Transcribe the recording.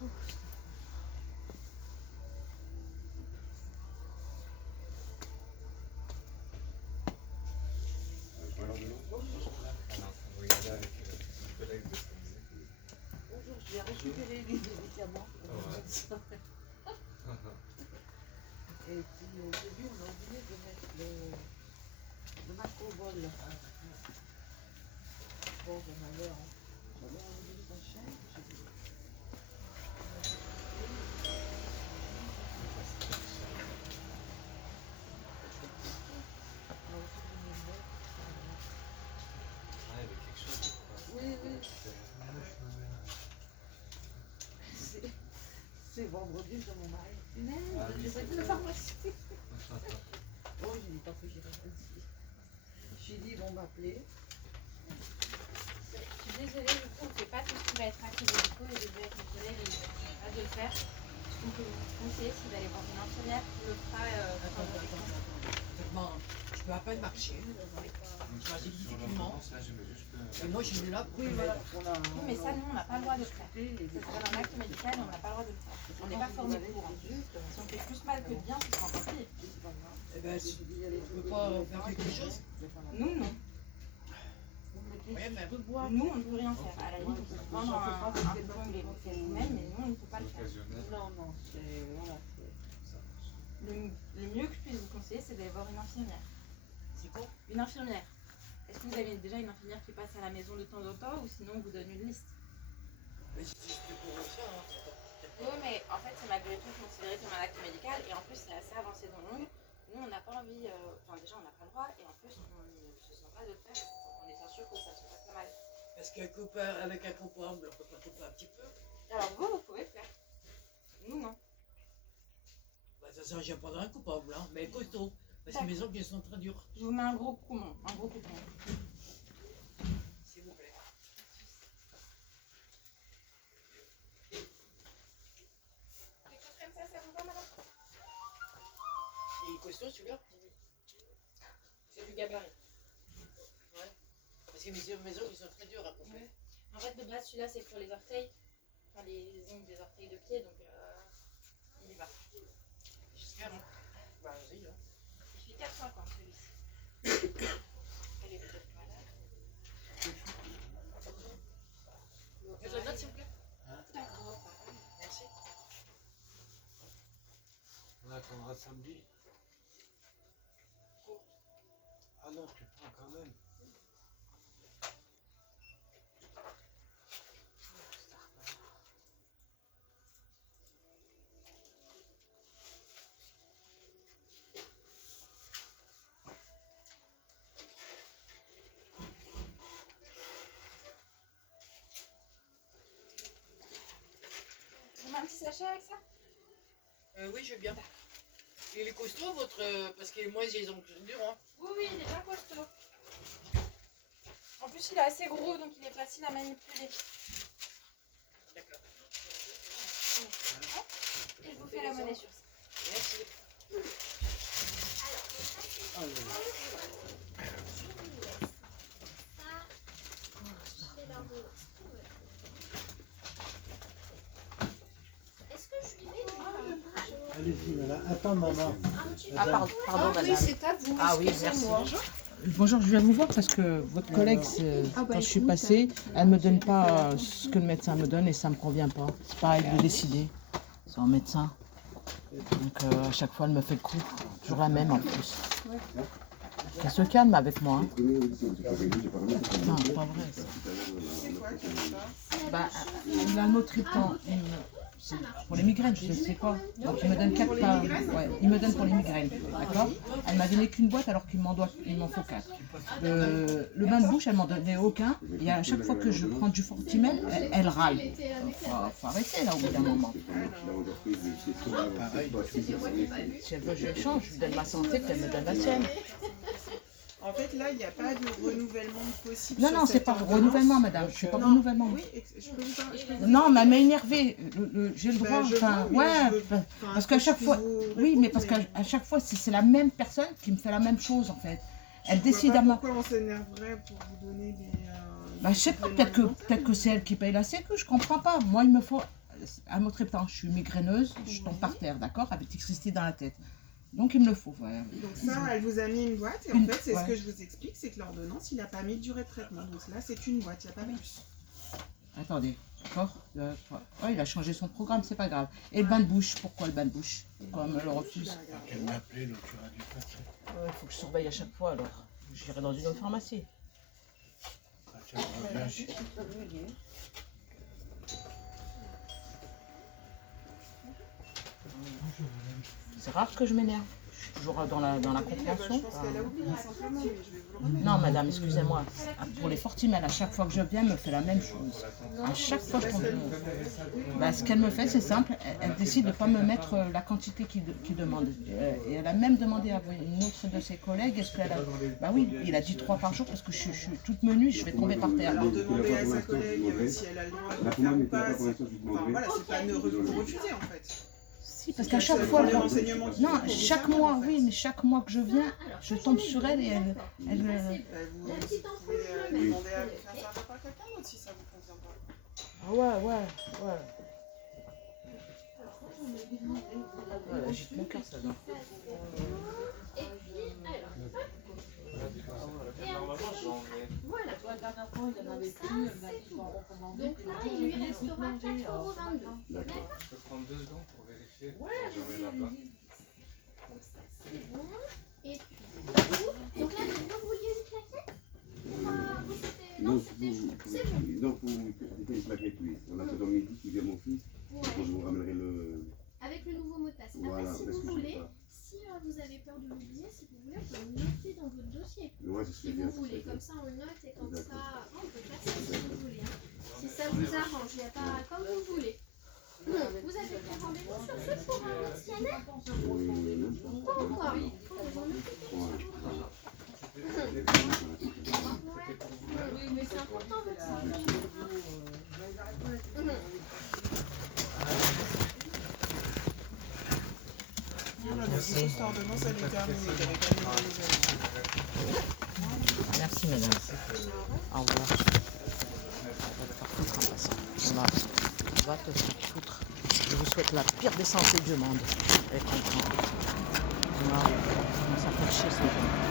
Bonjour, je viens récupérer les médicaments. Et puis au début, on a oublié de mettre le macro-bol. Bon, j'avais enlevé sa chaîne. C'est vendredi, je mon mari. J'ai pas de la pharmacie. Bon, j'ai dit, tant que j'irai pas ici. J'ai dit, ils vont m'appeler. Je suis désolée, du coup, on ne fait pas tout ce qui va être acte médicaux et j'ai vu avec mes collègues et ils ne pas de le faire. Ce qu'on peut vous conseiller, c'est d'aller voir une infirmière qui le fera quand vous êtes Attends. Je peux à peine marcher. Je marche difficilement. Et moi, je suis là pour Oui, voilà. Oui, mais ça, nous, on n'a pas le droit de le faire. Ça s'appelle un acte médical et on n'a pas le droit de le faire. On n'est pas formé pour. Si on fait plus mal que de bien, ce sera encore pire. Eh ben, tu peux pas faire quelque chose? Nous, non. Rien faire. Nous, on ne peut rien faire. À la limite, on peut prendre un coupon et le faire nous-mêmes, mais nous, on ne peut pas le faire. Non, non, c'est. Voilà, Le mieux que je puisse vous conseiller, c'est d'aller voir une infirmière. C'est quoi? Une infirmière. Est-ce que vous avez déjà une infirmière qui passe à la maison de temps en temps ou sinon on vous donne une liste? Mais si c'est pour ça, hein. Oui, mais en fait, c'est malgré tout considéré comme un acte médical et en plus, c'est assez avancé dans le monde. Nous, on n'a pas envie, enfin, déjà, on n'a pas le droit et en plus, on ne se sent pas de le faire. On est bien sûr que ça se passe pas mal. Parce qu'avec un copain, on peut pas couper un petit peu. Alors, vous pouvez le faire. Nous, non. Bah, ça sert à rien de prendre un coupable, hein, mais costaud. Parce que mes ongles sont très durs. Je vous mets un gros coupon. Un gros coupon. S'il vous plaît. Quelque chose comme ça vous va, madame? Il est costaud celui-là? C'est du gabarit. Ouais. Parce que mes ongles sont très durs à couper. Ouais. En fait, de base, celui-là, c'est pour les orteils. Enfin, les ongles des orteils de pied, donc il y va. J'espère, hein. Bah, vas-y, hein. Il fait 4,50 celui-ci. Elle est peut-être pas là. Je note, s'il vous plaît. D'accord. Merci. On attendra samedi. Ah non, tu prends quand même. Vous mettez un petit sachet avec ça? Oui, je veux bien. Il est costaud, votre. Parce que moi, j'ai les ongles durs, hein. Oui, oui, il est bien costaud. En plus, il est assez gros, donc il est facile à manipuler. D'accord. Et je vous fais la monnaie sur ça. Merci. Allez-y, madame. Attends, maman. Ah, pardon, madame. Oui, c'est à vous. Ah oui, merci. Bonjour, je viens vous voir parce que votre collègue, quand je suis passée, elle ne me donne pas ce que le médecin me donne et ça ne me convient pas. C'est pas à elle de décider. C'est un médecin. Donc à chaque fois, elle me fait le coup. Toujours la même en plus. Elle se calme avec moi. Hein. Non, c'est pas vrai ça. Bah, il a un autre traitement. Pour les migraines, je ne sais pas. Donc il me donne 4 pas. Ouais, il me donne pour les migraines. D'accord. Elle m'a donné qu'une boîte alors qu'il m'en faut 4. Le bain de bouche, elle m'en donnait aucun. Et à chaque fois que je prends du Fortimel, elle râle. Faut arrêter là au bout d'un moment. Si elle veut que je change, je lui donne ma santé, qu'elle me donne la sienne. En fait, là, il n'y a pas de renouvellement possible. Non, non, c'est pas renouvellement, madame. Je ne fais pas renouvellement. Oui, je peux vous parler. Non, mais elle m'a énervée. J'ai le droit. je Enfin, vois, mais ouais, je veux- parce qu'à chaque fois. Oui, mais parce répondre, qu'à chaque fois, c'est la même personne qui me fait la même chose, en fait. Elle décide à à ma. Pourquoi on s'énerverait pour vous donner des. Bah, je sais pas, peut-être que c'est elle qui paye la sécu, je comprends pas. Moi, il me faut. amitriptyline, je suis migraineuse, je tombe par terre, d'accord, avec l'électricité dans la tête. Donc il me le faut. Voilà. Donc ça, elle vous a mis une boîte et en fait, c'est ouais. ce que je vous explique, c'est que l'ordonnance, il n'a pas mis de durée de traitement. Donc là, c'est une boîte, il n'y a pas plus. Attendez, d'accord. Ouais, il a changé son programme, c'est pas grave. Et le bain de bouche, pourquoi le bain de bouche? Pourquoi elle me le refuse? Elle m'a appelé, l'autre jour, elle a dû passer. Il faut que je surveille à chaque fois alors. J'irai dans une autre pharmacie. Ah, tiens, reviens. C'est rare que je m'énerve. Je suis toujours dans la Je compréhension. pense qu'elle a oublié simplement, mais je vais vous le remettre. Non, madame, excusez-moi. Pour les Fortimel, à chaque fois que je viens, elle me fait la même chose. À chaque fois que je tombe. Ce qu'elle me fait, c'est simple. Elle décide de ne pas me mettre la quantité qu'il demande. Et elle a même demandé à une autre de ses collègues. Est-ce qu'elle a... Bah oui, il a dit 3 par jour parce que je suis toute menue, je vais tomber par terre. Alors demandez à sa collègue si elle a le droit de le faire ou pas. Enfin voilà, c'est pas ne refuser en fait. Si, parce qu'à chaque fois... les renseignements qui Non, sont chaque nécessaires, mois, en fait. oui, mais chaque mois que je viens, je tombe sur elle et elle Vous pouvez demander à faire ça par quelqu'un d'autre si ça vous convient pas. Ah ouais. Ouais, j'agite mon cœur, ça, non. Et puis, alors, voilà. La dernière fois, il y en avait plus, elle m'a dit qu'on recommandait. Donc là, il lui restera 4,22 €. D'accord. Je peux prendre 2 secondes pour vérifier. Ouais, J'aurai là-bas. Donc ça, c'est bon. Et puis, donc là, vous vouliez une claquette Non, c'était chaud. C'est bon. Donc, pour une plaquette, oui. On a fait dans midi qui vient mon fils. Ouais. Donc, je vous ramènerai le. Avec le nouveau mot de passe. Après, Voilà, si parce vous que je voulez, sais pas. si vous avez peur de l'oublier, si vous voulez, on peut le noter dans votre dossier. Ouais, ce Si serait bien. vous voulez, comme ça on le note et comme ça, on peut faire ça si vous voulez. Hein. Si ça vous arrange, il n'y a pas comme vous voulez. Vous avez pris rendez-vous sur ce pour un autre scanner? Pas encore. Faut vous en occuper. Oui, mais c'est important votre santé. Voilà, donc cette ordonnance, elle est terminée. Vous n'avez pas demandé les avis. Merci, madame. Au revoir. On va te faire foutre. Je vous souhaite la pire des santé du monde. Et comprendre. On va commencer à faire chier ce matin.